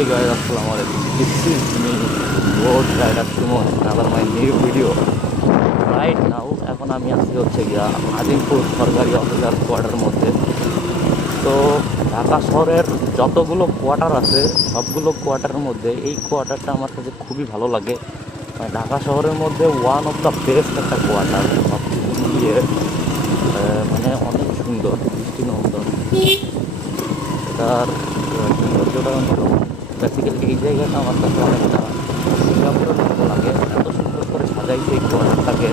Hey guys, Assalamualaikum. This is me, road rider Sumo, another my new video. Right now, এখন আমি আছি হচ্ছে গিয়া আজিমপুর সরকারি অফিসার কোয়ার্টারের মধ্যে। তো ঢাকা শহরের যতগুলো কোয়ার্টার আছে সবগুলো কোয়ার্টারের মধ্যে এই কোয়ার্টারটা আমার কাছে খুবই ভালো লাগে। মানে ঢাকা শহরের মধ্যে ওয়ান অফ দ্য বেস্ট একটা কোয়ার্টার, সব কিছু মিলিয়ে মানে অনেক সুন্দর, দৃষ্টিনন্দন। এটার সৌন্দর্যটা অন্যরকম। বেসিক্যালি এই জায়গাটা আমার কাছে অনেকটা সিঙ্গাপুরের মতো লাগে, এত সুন্দর করে সাজাইছে এই কোয়ার্টারটাকে,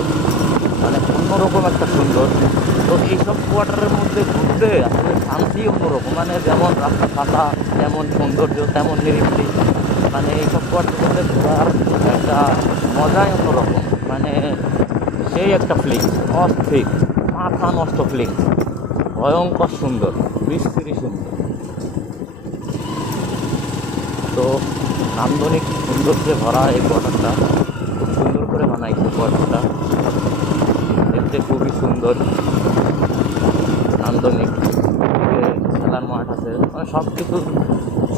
মানে অন্যরকম একটা সুন্দর। তো এইসব কোয়ার্টারের মধ্যে ঘুরতে আসলে শান্তি অন্যরকম, মানে যেমন রাস্তা ফাঁকা, যেমন সৌন্দর্য তেমন নিরিবিলি। মানে এইসব কোয়ার্টারের মধ্যে ঘোরার একটা মজাই অন্যরকম, মানে সেই একটা ফিলিংস, অস্থির মাথা নষ্ট ফিলিংস, ভয়ঙ্কর সুন্দর, বিশ্রী সুন্দর। তো নান্দনিক সৌন্দর্যে ভরা এই কোয়ার্টারটা খুব সুন্দর করে বানাইছে। কোয়ার্টারটা দেখতে খুবই সুন্দর, নান্দনিক। খেলার মাঠ আছে, মানে সব কিছুর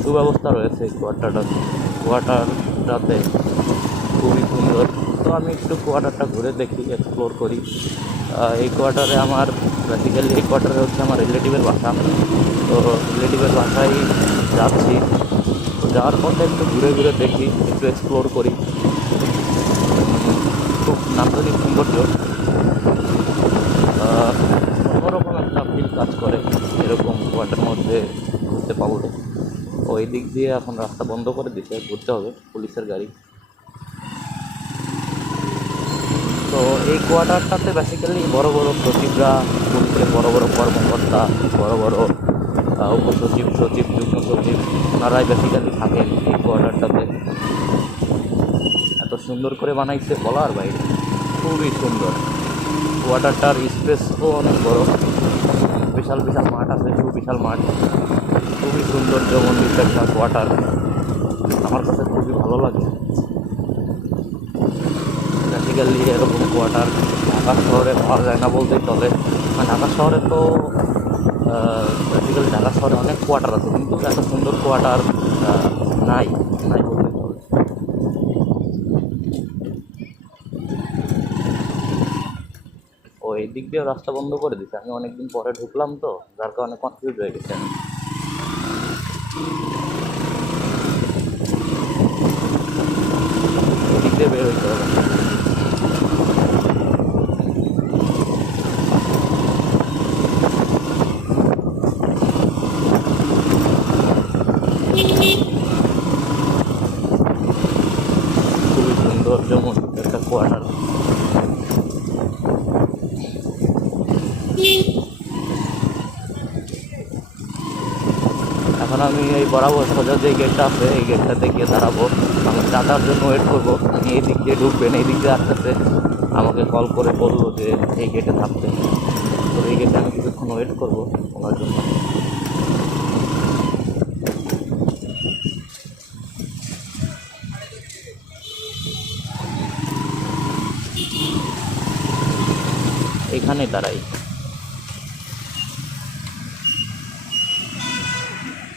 সুব্যবস্থা রয়েছে এই কোয়ার্টারটাতে খুবই সুন্দর। তো আমি একটু কোয়ার্টারটা ঘুরে দেখি, এক্সপ্লোর করি। এই কোয়ার্টারে আমার বেসিক্যালি এই কোয়ার্টারে হচ্ছে আমার রিলেটিভের বাসা। তো রিলেটিভের বাসায় যাচ্ছি, তো যাওয়ার পথে একটু ঘুরে ঘুরে দেখি, একটু এক্সপ্লোর করি। খুব নান্দনিক সৌন্দর্য, অন্যরকম একটা ফিল কাজ করে এরকম কোয়ার্টার মধ্যে ঘুরতে পাবো। ওই দিক দিয়ে এখন রাস্তা বন্ধ করে দিতে, ঘুরতে হবে, পুলিশের গাড়ি। তো এই কোয়ার্টারটাতে বেসিক্যালি বড় বড় সচিবরা, পুলিশের বড় বড় কর্মকর্তা, বড় বড় উপসচিব, সচিব, যুগ্ম সচিব, ওনারাই বেসিক্যালি থাকেন এই কোয়ার্টারটাতে। এত সুন্দর করে বানাইছে বলার বাইরে, খুবই সুন্দর। কোয়ার্টারটার স্পেসও অনেক বড়, বিশাল বিশাল মাঠ আছে, সুবিশাল মাঠ, খুবই সৌন্দর্যমণ্ডিত একটা কোয়ার্টার। আমার কাছে খুবই ভালো লাগে। বেসিক্যালি এরকম কোয়ার্টার ঢাকা শহরে পাওয়া যায় না বলতেই চলে। ঢাকা শহরে তো বেসিক্যালি ঢাকা শহরে অনেক কোয়ার্টার আছে, কিন্তু এত সুন্দর কোয়ার্টার নাই নাই বলতেই চলে। ওই দিক দিয়ে রাস্তা বন্ধ করে দিচ্ছে, আমি অনেকদিন পরে ঢুকলাম তো, যার কারণে কনফিউজ হয়ে গেছে আমি। এদিক দিয়ে বের হইতে হবে। খুবই সুন্দর যেমন একটা কোয়ার্টার। এখন আমি এই বরাবর সোজা যে গেটটা আছে এই গেটটাতে গিয়ে দাঁড়াবো, আমি টাকার জন্য ওয়েট করবো। আমি এই দিক দিয়ে ঢুকবেন, এই দিক দিয়ে আসতেছে, আমাকে কল করে বললো যে এই গেটে থাকতে। তো এই গেটে আমি কিছুক্ষণ ওয়েট করবো ওনার জন্য। এইখানেই দাঁড়াই।